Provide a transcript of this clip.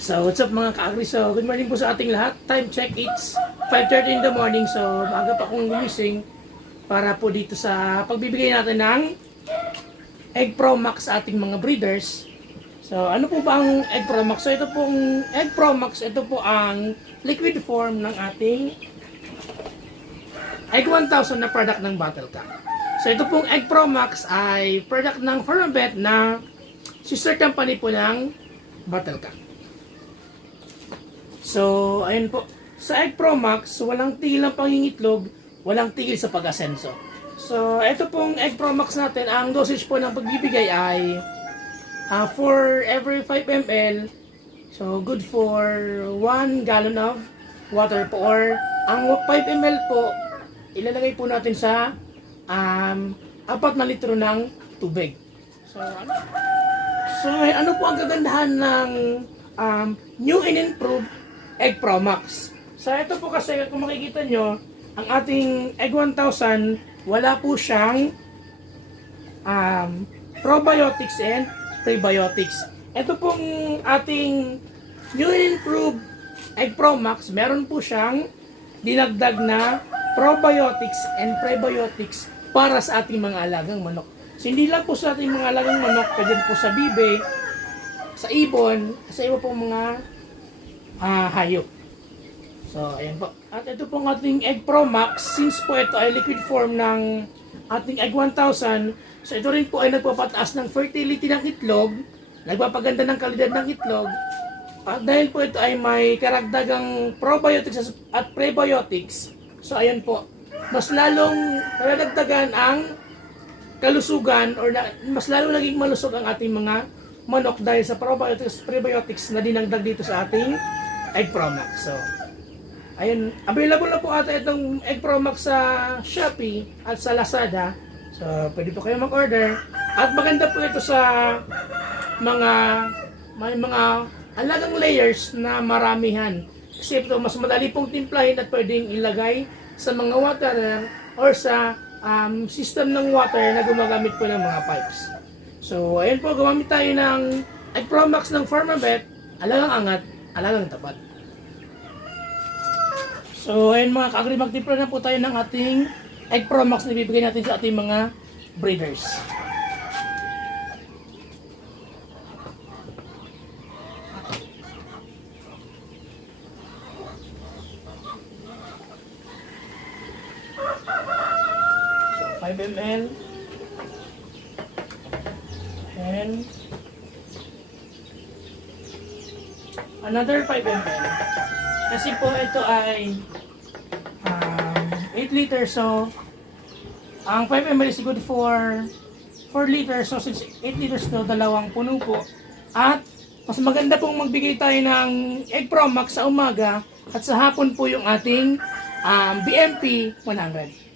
So, what's up mga ka-agri? So, good morning po sa ating lahat. Time check, it's 5.30 in the morning. So, maaga pa akong gumising para po dito sa pagbibigay natin ng Egg Pro Max sa ating mga breeders. So, ano po ba ang Egg Pro Max? So, ito pong Egg Pro Max, ito po ang liquid form ng ating Egg 1000 na product ng Battle Cat. So, ito pong Egg Pro Max ay product ng Firmabet na sister company po ng Battle Cat. So, ayun po. Sa Egg Pro Max, walang tigil ng pangingitlog, walang tigil sa pag-asenso. So, ito pong Egg Pro Max natin, ang dosage po ng pagbibigay ay uh, for every 5 ml. So, good for 1 gallon of water po. Or, ang 5 ml po, ilalagay po natin sa um, 4 na litro ng tubig. So, ano? So, eh, ano po ang kagandahan ng um, new and improved Egg Pro Max? So, ito po kasi kung makikita nyo, ang ating Egg 1000, wala po siyang um, probiotics and prebiotics. Ito pong ating new and improved Egg Pro Max, meron po siyang dinagdag na probiotics and prebiotics para sa ating mga alagang manok. So, hindi lang po sa ating mga alagang manok, pwede po sa bibe, sa ibon, sa iba pong mga ah, hayop. So, ayan po. At ito pong ating Egg Pro Max, since po ito ay liquid form ng ating Egg 1000, so ito rin po ay nagpapataas ng fertility ng itlog, nagpapaganda ng kalidad ng itlog, at dahil po ito ay may karagdagang probiotics at prebiotics, so ayan po, mas lalong nadadagdagan ang kalusugan or na, mas lalong naging malusog ang ating mga manok dahil sa probiotics prebiotics na dinagdag dito sa ating Egg Pro Max. So, ayun, available na po ata itong Egg Pro Max sa Shopee at sa Lazada. So, pwede po kayo mag-order. At maganda po ito sa mga may mga alagang layers na maramihan. Kasi ito mas madali pong timplahin at pwedeng ilagay sa mga waterer or sa um, system ng water na gumagamit po ng mga pipes. So, ayun po, gumamit tayo ng Egg Pro Max ng Pharmabet, alagang angat, alagang tapat. So, ayun mga kaagri, magtimpla na po tayo ng ating Egg Pro Max na ibibigay natin sa ating mga breeders. So, 5 ml. And another 5 ml. Kasi po ito ay um, 8 liters. So, ang 5 ml is good for 4 liters. So, since 8 liters to, dalawang puno po. At mas maganda pong magbigay tayo ng Egg Pro Max sa umaga at sa hapon po yung ating um, BMP 100.